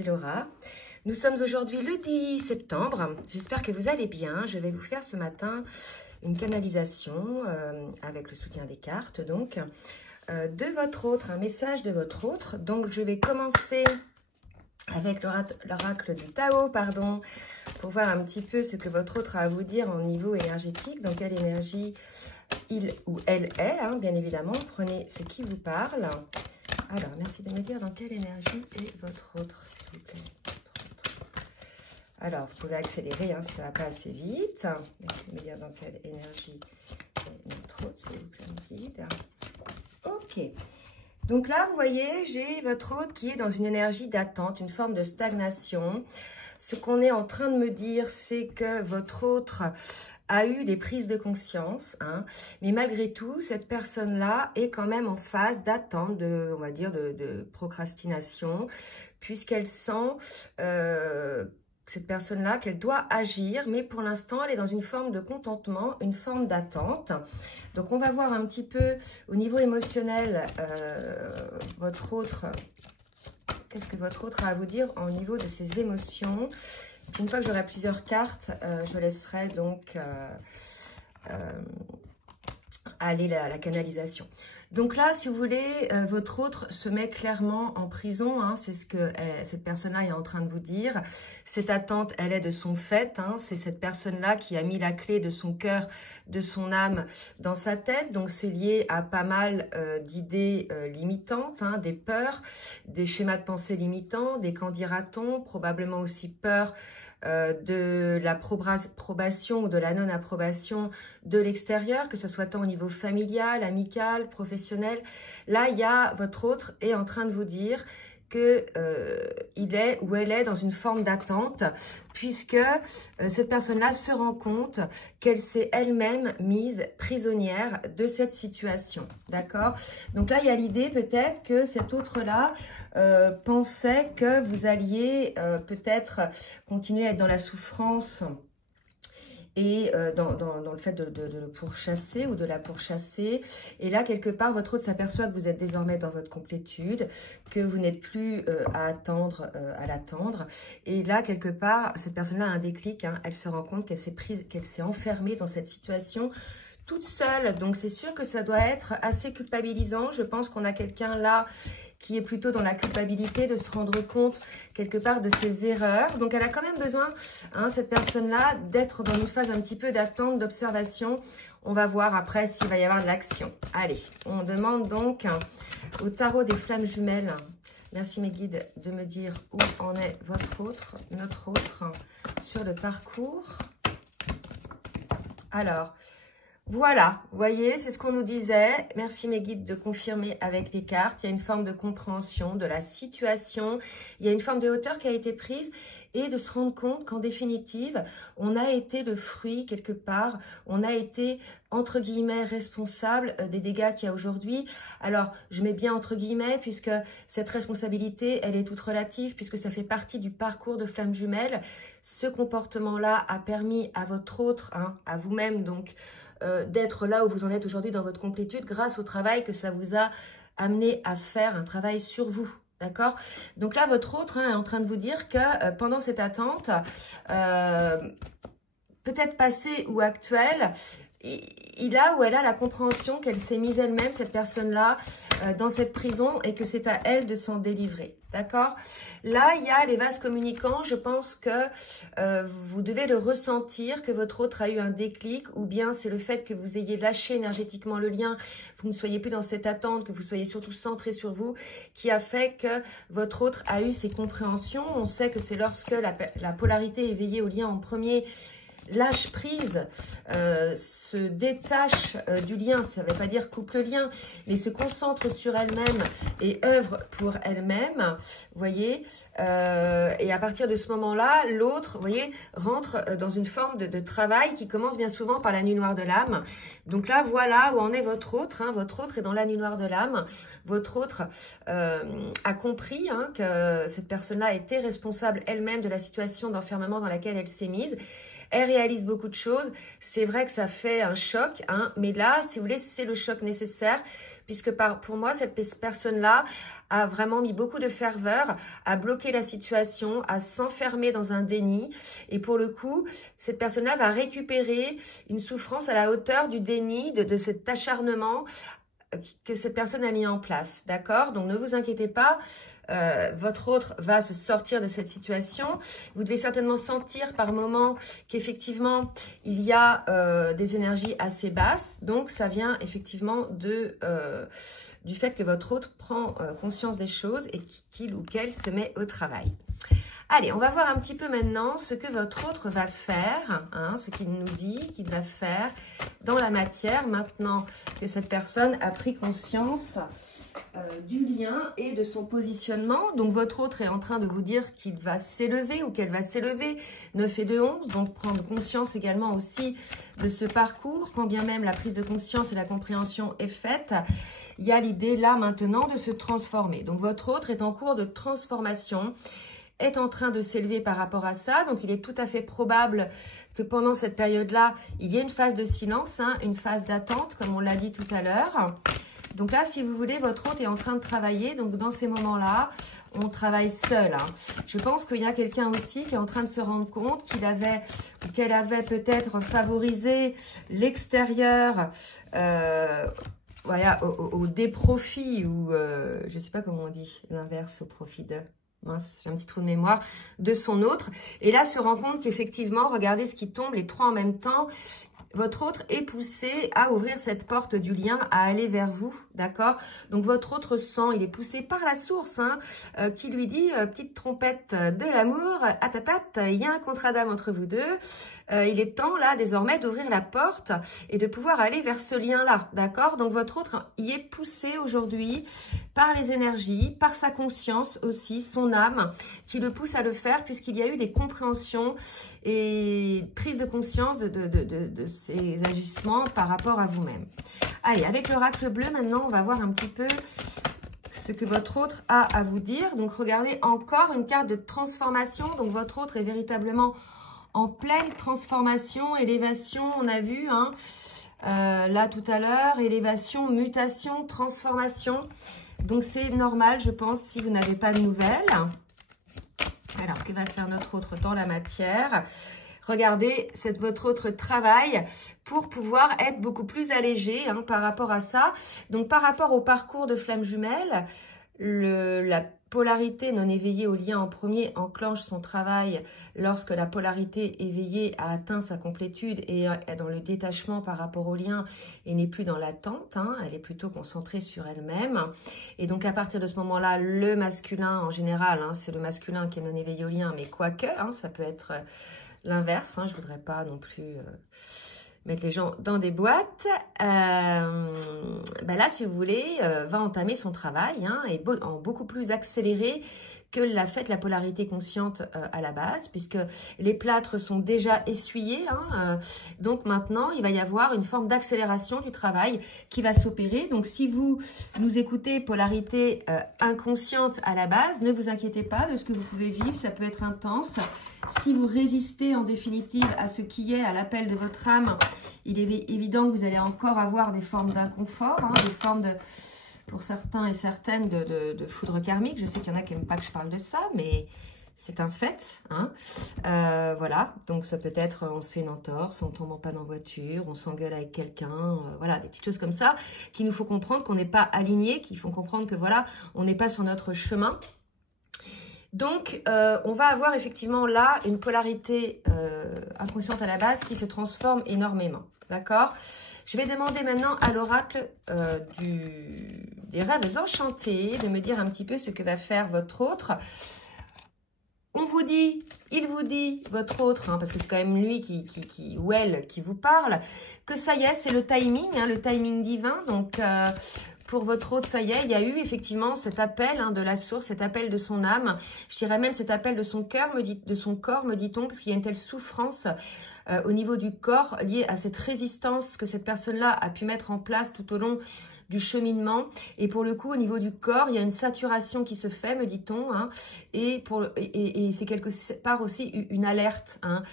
c'est Laura. Nous sommes aujourd'hui le 10 septembre. J'espère que vous allez bien. Je vais vous faire ce matin une canalisation avec le soutien des cartes, donc de votre autre, un message de votre autre. Donc je vais commencer avec l'oracle du Tao, pardon, pour voir un petit peu ce que votre autre a à vous dire en niveau énergétique, dans quelle énergie il ou elle est, hein, bien évidemment. Prenez ce qui vous parle. Alors, merci de me dire dans quelle énergie est votre autre, s'il vous plaît. Alors, vous pouvez accélérer hein, si ça ne va pas assez vite. Merci de me dire dans quelle énergie est notre autre, s'il vous plaît, guide. Ok. Donc là, vous voyez, j'ai votre autre qui est dans une énergie d'attente, une forme de stagnation. Ce qu'on est en train de me dire, c'est que votre autre a eu des prises de conscience, hein, mais malgré tout, cette personne-là est quand même en phase d'attente, on va dire, de procrastination, puisqu'elle sent, cette personne-là, qu'elle doit agir, mais pour l'instant, elle est dans une forme de contentement, une forme d'attente. Donc, on va voir un petit peu au niveau émotionnel, votre autre, qu'est-ce que votre autre a à vous dire au niveau de ses émotions. Une fois que j'aurai plusieurs cartes, je laisserai donc aller la canalisation. Donc là, si vous voulez, votre autre se met clairement en prison. Hein, c'est ce que cette personne-là est en train de vous dire. Cette attente, elle est de son fait. Hein, c'est cette personne-là qui a mis la clé de son cœur, de son âme dans sa tête. Donc, c'est lié à pas mal d'idées limitantes, hein, des peurs, des schémas de pensée limitants, des qu'en dira-t-on, probablement aussi peur de la probation ou de la non-approbation de l'extérieur, que ce soit tant au niveau familial, amical, professionnel. Là, il y a votre autre est en train de vous dire que il est ou elle est dans une forme d'attente, puisque cette personne-là se rend compte qu'elle s'est elle-même mise prisonnière de cette situation, d'accord? Donc là, il y a l'idée peut-être que cet autre-là pensait que vous alliez peut-être continuer à être dans la souffrance et dans le fait de le pourchasser ou de la pourchasser. Et là, quelque part, votre autre s'aperçoit que vous êtes désormais dans votre complétude, que vous n'êtes plus à attendre, à l'attendre. Et là, quelque part, cette personne-là a un déclic. Hein, elle se rend compte qu'elle s'est enfermée dans cette situation toute seule. Donc, c'est sûr que ça doit être assez culpabilisant. Je pense qu'on a quelqu'un là qui est plutôt dans la culpabilité de se rendre compte quelque part de ses erreurs. Donc, elle a quand même besoin, hein, cette personne-là, d'être dans une phase un petit peu d'attente, d'observation. On va voir après s'il va y avoir de l'action. Allez, on demande donc au tarot des flammes jumelles. Merci mes guides de me dire où en est votre autre, notre autre, sur le parcours. Alors, voilà, vous voyez, c'est ce qu'on nous disait. Merci mes guides de confirmer avec les cartes. Il y a une forme de compréhension de la situation. Il y a une forme de hauteur qui a été prise et de se rendre compte qu'en définitive, on a été le fruit quelque part. On a été, entre guillemets, responsable des dégâts qu'il y a aujourd'hui. Alors, je mets bien entre guillemets puisque cette responsabilité, elle est toute relative puisque ça fait partie du parcours de flammes jumelles. Ce comportement-là a permis à votre autre, hein, à vous-même donc, d'être là où vous en êtes aujourd'hui dans votre complétude grâce au travail que ça vous a amené à faire, un travail sur vous. D'accord? Donc là, votre autre hein, est en train de vous dire que pendant cette attente, peut-être passée ou actuelle, il a ou elle a la compréhension qu'elle s'est mise elle-même, cette personne-là, dans cette prison et que c'est à elle de s'en délivrer. D'accord? Là, il y a les vases communicants. Je pense que vous devez le ressentir, que votre autre a eu un déclic ou bien c'est le fait que vous ayez lâché énergétiquement le lien, vous ne soyez plus dans cette attente, que vous soyez surtout centré sur vous, qui a fait que votre autre a eu ces compréhensions. On sait que c'est lorsque la polarité est veillée au lien en premier, lâche prise, se détache du lien, ça ne veut pas dire coupe le lien, mais se concentre sur elle-même et œuvre pour elle-même, vous voyez, et à partir de ce moment-là, l'autre, vous voyez, rentre dans une forme de travail qui commence bien souvent par la nuit noire de l'âme. Donc là, voilà où en est votre autre, hein, votre autre est dans la nuit noire de l'âme, votre autre a compris hein, que cette personne-là était responsable elle-même de la situation d'enfermement dans laquelle elle s'est mise. Elle réalise beaucoup de choses. C'est vrai que ça fait un choc, hein, mais là, si vous voulez, c'est le choc nécessaire, puisque pour moi, cette personne-là a vraiment mis beaucoup de ferveur à bloquer la situation, à s'enfermer dans un déni. Et pour le coup, cette personne-là va récupérer une souffrance à la hauteur du déni, de cet acharnement que cette personne a mis en place, d'accord? Donc ne vous inquiétez pas, votre autre va se sortir de cette situation. Vous devez certainement sentir par moment qu'effectivement il y a des énergies assez basses, donc ça vient effectivement du fait que votre autre prend conscience des choses et qu'il ou qu'elle se met au travail. Allez, on va voir un petit peu maintenant ce que votre autre va faire, hein, ce qu'il nous dit qu'il va faire dans la matière, maintenant que cette personne a pris conscience du lien et de son positionnement. Donc, votre autre est en train de vous dire qu'il va s'élever ou qu'elle va s'élever, 9 et 2, 11. Donc, prendre conscience également aussi de ce parcours, quand bien même la prise de conscience et la compréhension est faite. Il y a l'idée là maintenant de se transformer. Donc, votre autre est en cours de transformation, est en train de s'élever par rapport à ça. Donc, il est tout à fait probable que pendant cette période-là, il y ait une phase de silence, hein, une phase d'attente, comme on l'a dit tout à l'heure. Donc là, si vous voulez, votre hôte est en train de travailler. Donc, dans ces moments-là, on travaille seul, hein. Je pense qu'il y a quelqu'un aussi qui est en train de se rendre compte qu'il avait ou qu'elle avait peut-être favorisé l'extérieur voilà, au déprofit ou je ne sais pas comment on dit l'inverse, au profit de... Mince, j'ai un petit trou de mémoire, de son autre. Et là, se rend compte qu'effectivement, regardez ce qui tombe, les trois en même temps. Votre autre est poussé à ouvrir cette porte du lien, à aller vers vous, d'accord? Donc, votre autre sent, il est poussé par la source, hein, qui lui dit, petite trompette de l'amour, atatat, il y a un contrat d'âme entre vous deux. Il est temps, là, désormais, d'ouvrir la porte et de pouvoir aller vers ce lien-là, d'accord? Donc, votre autre y est poussé aujourd'hui par les énergies, par sa conscience aussi, son âme, qui le pousse à le faire, puisqu'il y a eu des compréhensions et prise de conscience de ces agissements par rapport à vous-même. Allez, avec l'oracle bleu, maintenant, on va voir un petit peu ce que votre autre a à vous dire. Donc, regardez encore une carte de transformation. Donc, votre autre est véritablement en pleine transformation, élévation, on a vu, hein, là tout à l'heure, élévation, mutation, transformation. Donc, c'est normal, je pense, si vous n'avez pas de nouvelles. Alors, que va faire notre autre dans la matière? Regardez, c'est votre autre travail pour pouvoir être beaucoup plus allégé, hein, par rapport à ça. Donc, par rapport au parcours de flamme jumelle, la polarité non éveillée au lien en premier enclenche son travail lorsque la polarité éveillée a atteint sa complétude et est dans le détachement par rapport au lien et n'est plus dans l'attente, hein, elle est plutôt concentrée sur elle-même. Et donc à partir de ce moment-là, le masculin en général, hein, c'est le masculin qui est non éveillé au lien, mais quoique, hein, ça peut être l'inverse, hein, je ne voudrais pas non plus... mettre les gens dans des boîtes, ben là, si vous voulez, va entamer son travail, hein, et en beaucoup plus accéléré que l'a fait la polarité consciente à la base, puisque les plâtres sont déjà essuyés, hein, donc maintenant, il va y avoir une forme d'accélération du travail qui va s'opérer. Donc, si vous nous écoutez polarité inconsciente à la base, ne vous inquiétez pas de ce que vous pouvez vivre, ça peut être intense. Si vous résistez en définitive à ce qui est, à l'appel de votre âme, il est évident que vous allez encore avoir des formes d'inconfort, hein, des formes de, pour certains et certaines, de foudre karmique. Je sais qu'il y en a qui n'aiment pas que je parle de ça, mais c'est un fait, hein. Voilà, donc ça peut être, on se fait une entorse, on tombe en panne en voiture, on s'engueule avec quelqu'un, voilà, des petites choses comme ça, qui nous faut comprendre qu'on n'est pas aligné, qui font comprendre que voilà, on n'est pas sur notre chemin. Donc, on va avoir effectivement là une polarité inconsciente à la base qui se transforme énormément, d'accord? Je vais demander maintenant à l'oracle des rêves enchantés de me dire un petit peu ce que va faire votre autre. On vous dit, il vous dit, votre autre, hein, parce que c'est quand même lui ou elle qui vous parle, que ça y est, c'est le timing, hein, le timing divin, donc... pour votre autre, ça y est, il y a eu effectivement cet appel, hein, de la source, cet appel de son âme. Je dirais même cet appel de son cœur, de son corps, me dit-on, parce qu'il y a une telle souffrance au niveau du corps, lié à cette résistance que cette personne-là a pu mettre en place tout au long du cheminement. Et pour le coup, au niveau du corps, il y a une saturation qui se fait, me dit-on, hein, et c'est quelque part aussi une alerte, hein,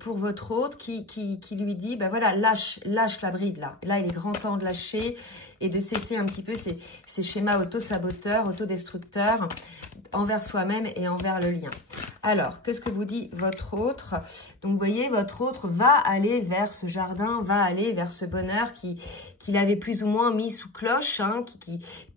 pour votre hôte qui lui dit, ben voilà, lâche la bride là. Là, il est grand temps de lâcher et de cesser un petit peu ces schémas auto-saboteurs, autodestructeurs envers soi-même et envers le lien. Alors, qu'est-ce que vous dit votre autre? Donc, vous voyez, votre autre va aller vers ce jardin, va aller vers ce bonheur qu'il avait plus ou moins mis sous cloche, hein,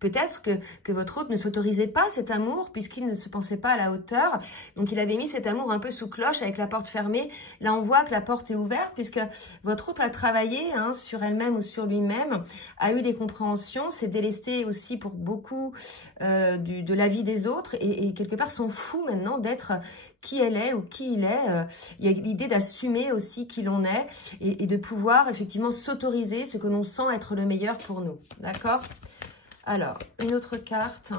peut-être que votre autre ne s'autorisait pas cet amour puisqu'il ne se pensait pas à la hauteur. Donc, il avait mis cet amour un peu sous cloche avec la porte fermée. Là, on voit que la porte est ouverte puisque votre autre a travaillé, hein, sur elle-même ou sur lui-même, a eu des compréhensions, s'est délesté aussi pour beaucoup de la vie des autres et quelque part s'en fout maintenant d'être qui elle est ou qui il est. Il y a l'idée d'assumer aussi qui l'on est et de pouvoir effectivement s'autoriser ce que l'on sent être le meilleur pour nous. D'accord? Alors, une autre carte.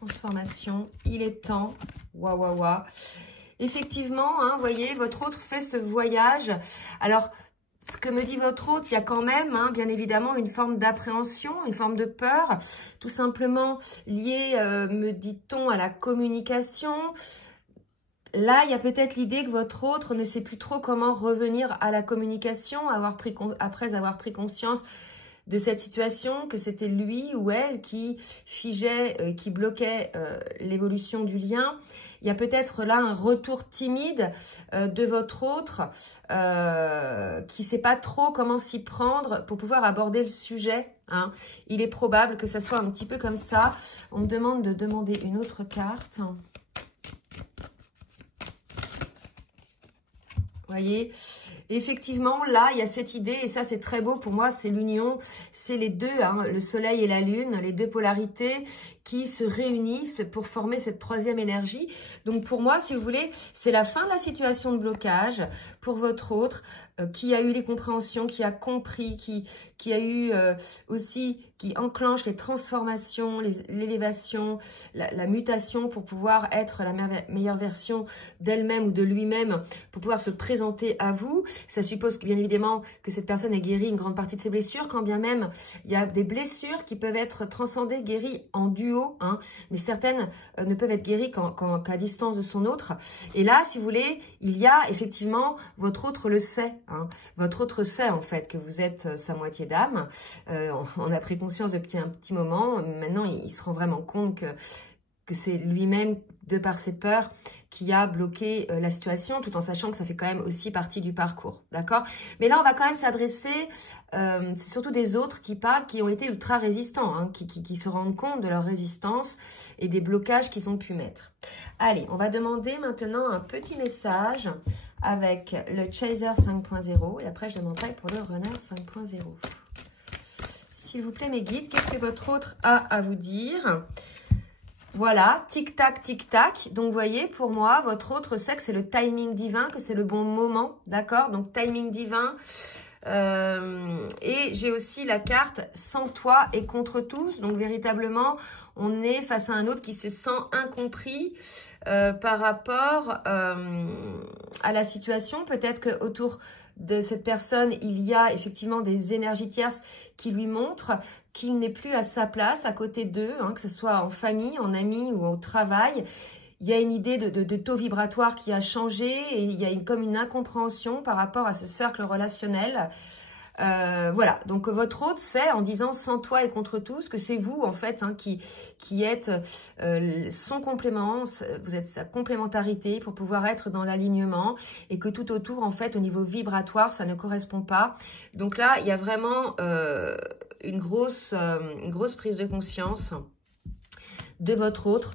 Transformation. Il est temps. Waouh, waouh, waouh. Effectivement, hein, vous voyez, votre autre fait ce voyage. Alors, ce que me dit votre hôte, il y a quand même, hein, bien évidemment, une forme d'appréhension, une forme de peur, tout simplement liée, me dit-on, à la communication. Là, il y a peut-être l'idée que votre autre ne sait plus trop comment revenir à la communication, après avoir pris conscience de cette situation, que c'était lui ou elle qui figeait, qui bloquait l'évolution du lien. Il y a peut-être là un retour timide de votre autre qui ne sait pas trop comment s'y prendre pour pouvoir aborder le sujet, hein. Il est probable que ça soit un petit peu comme ça. On me demande de demander une autre carte. Vous voyez, effectivement, là, il y a cette idée, et ça, c'est très beau pour moi, c'est l'union, c'est les deux, hein, le soleil et la lune, les deux polarités qui se réunissent pour former cette troisième énergie. Donc, pour moi, si vous voulez, c'est la fin de la situation de blocage pour votre autre, qui a eu les compréhensions, qui a compris, qui a eu aussi, qui enclenche les transformations, l'élévation, la mutation pour pouvoir être la meilleure version d'elle-même ou de lui-même, pour pouvoir se présenter à vous. Ça suppose bien évidemment que cette personne ait guéri une grande partie de ses blessures, quand bien même il y a des blessures qui peuvent être transcendées, guéries en duo, hein, mais certaines ne peuvent être guéries qu'à distance de son autre. Et là, si vous voulez, il y a effectivement, votre autre le sait, hein, votre autre sait en fait que vous êtes sa moitié d'âme. On a pris conscience depuis un petit moment, maintenant il se rend vraiment compte que c'est lui-même, de par ses peurs, qui a bloqué la situation, tout en sachant que ça fait quand même aussi partie du parcours, d'accord? Mais là, on va quand même s'adresser, c'est surtout des autres qui parlent, qui ont été ultra résistants, hein, qui se rendent compte de leur résistance et des blocages qu'ils ont pu mettre. Allez, on va demander maintenant un petit message avec le Chaser 5.0 et après, je demanderai pour le Runner 5.0. S'il vous plaît, mes guides, qu'est-ce que votre autre a à vous dire? Voilà, tic-tac, tic-tac. Donc, vous voyez, pour moi, votre autre sait que c'est le timing divin, que c'est le bon moment, d'accord? Donc, timing divin. Et j'ai aussi la carte « Sans toi et contre tous ». Donc, véritablement, on est face à un autre qui se sent incompris par rapport à la situation. Peut-être qu'autour de cette personne, il y a effectivement des énergies tierces qui lui montrent qu'il n'est plus à sa place, à côté d'eux, hein, que ce soit en famille, en amis ou au travail. Il y a une idée de taux vibratoire qui a changé et il y a comme une incompréhension par rapport à ce cercle relationnel. Voilà, donc votre hôte sait en disant sans toi et contre tous que c'est vous en fait, hein, qui êtes son complément, vous êtes sa complémentarité pour pouvoir être dans l'alignement et que tout autour en fait au niveau vibratoire ça ne correspond pas. Donc là il y a vraiment une grosse prise de conscience de votre autre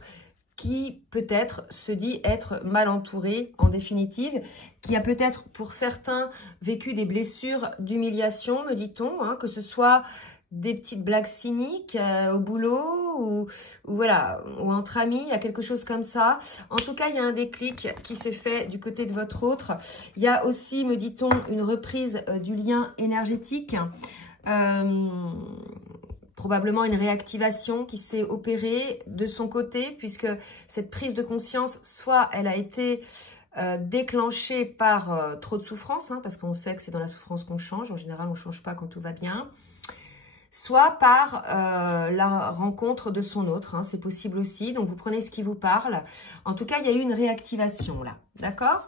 qui peut-être se dit être mal entouré en définitive, qui a peut-être pour certains vécu des blessures d'humiliation, me dit-on, hein, que ce soit des petites blagues cyniques au boulot ou voilà, ou entre amis, il y a quelque chose comme ça. En tout cas, il y a un déclic qui s'est fait du côté de votre autre. Il y a aussi, me dit-on, une reprise du lien énergétique. Probablement une réactivation qui s'est opérée de son côté, puisque cette prise de conscience, soit elle a été déclenchée par trop de souffrance, hein, parce qu'on sait que c'est dans la souffrance qu'on change. En général, on ne change pas quand tout va bien. Soit par la rencontre de son autre, hein, c'est possible aussi. Donc, vous prenez ce qui vous parle. En tout cas, il y a eu une réactivation là, d'accord?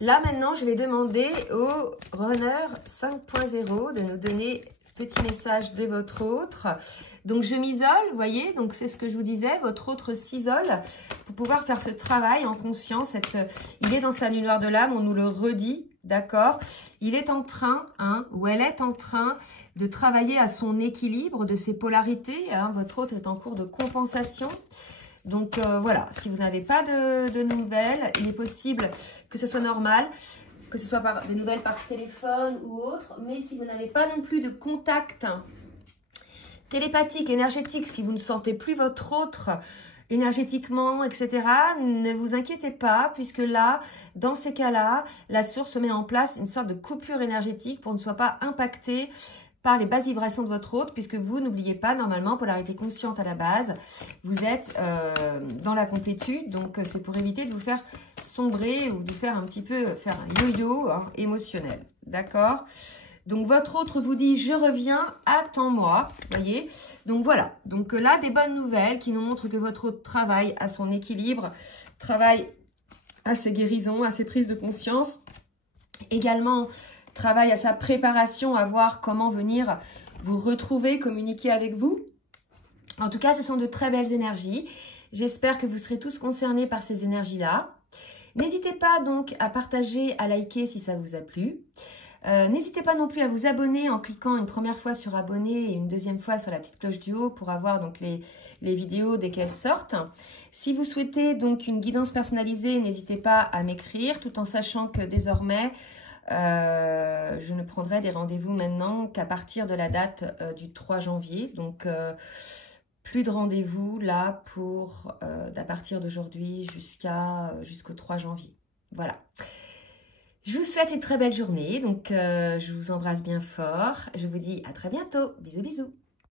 Là, maintenant, je vais demander au runner 5.0 de nous donner petit message de votre autre. Donc, je m'isole, vous voyez, donc c'est ce que je vous disais, votre autre s'isole pour pouvoir faire ce travail en conscience. Il est dans sa nuit noire de l'âme, on nous le redit, d'accord? Il est en train, hein, ou elle est en train de travailler à son équilibre, de ses polarités. Hein, votre autre est en cours de compensation. Donc, voilà, si vous n'avez pas de nouvelles, il est possible que ce soit normal, que ce soit des nouvelles par téléphone ou autre. Mais si vous n'avez pas non plus de contact télépathique, énergétique, si vous ne sentez plus votre autre énergétiquement, etc., ne vous inquiétez pas, puisque là, dans ces cas-là, la source met en place une sorte de coupure énergétique pour ne soit pas impacté par les basses vibrations de votre hôte, puisque vous, n'oubliez pas, normalement, polarité consciente à la base, vous êtes dans la complétude, donc c'est pour éviter de vous faire sombrer ou de faire un petit peu, faire un yo-yo hein, émotionnel, d'accord? Donc, votre autre vous dit, je reviens, attends-moi, voyez? Donc, voilà. Donc, là, des bonnes nouvelles qui nous montrent que votre autre travaille à son équilibre, travaille à ses guérisons, à ses prises de conscience. Également, travaille à sa préparation, à voir comment venir vous retrouver, communiquer avec vous. En tout cas, ce sont de très belles énergies. J'espère que vous serez tous concernés par ces énergies-là. N'hésitez pas donc à partager, à liker si ça vous a plu. N'hésitez pas non plus à vous abonner en cliquant une première fois sur abonner et une deuxième fois sur la petite cloche du haut pour avoir donc les vidéos dès qu'elles sortent. Si vous souhaitez donc une guidance personnalisée, n'hésitez pas à m'écrire tout en sachant que désormais, je ne prendrai des rendez-vous maintenant qu'à partir de la date du 3 janvier. Donc, plus de rendez-vous là pour à partir d'aujourd'hui jusqu'au 3 janvier. Voilà. Je vous souhaite une très belle journée. Donc, je vous embrasse bien fort. Je vous dis à très bientôt. Bisous, bisous.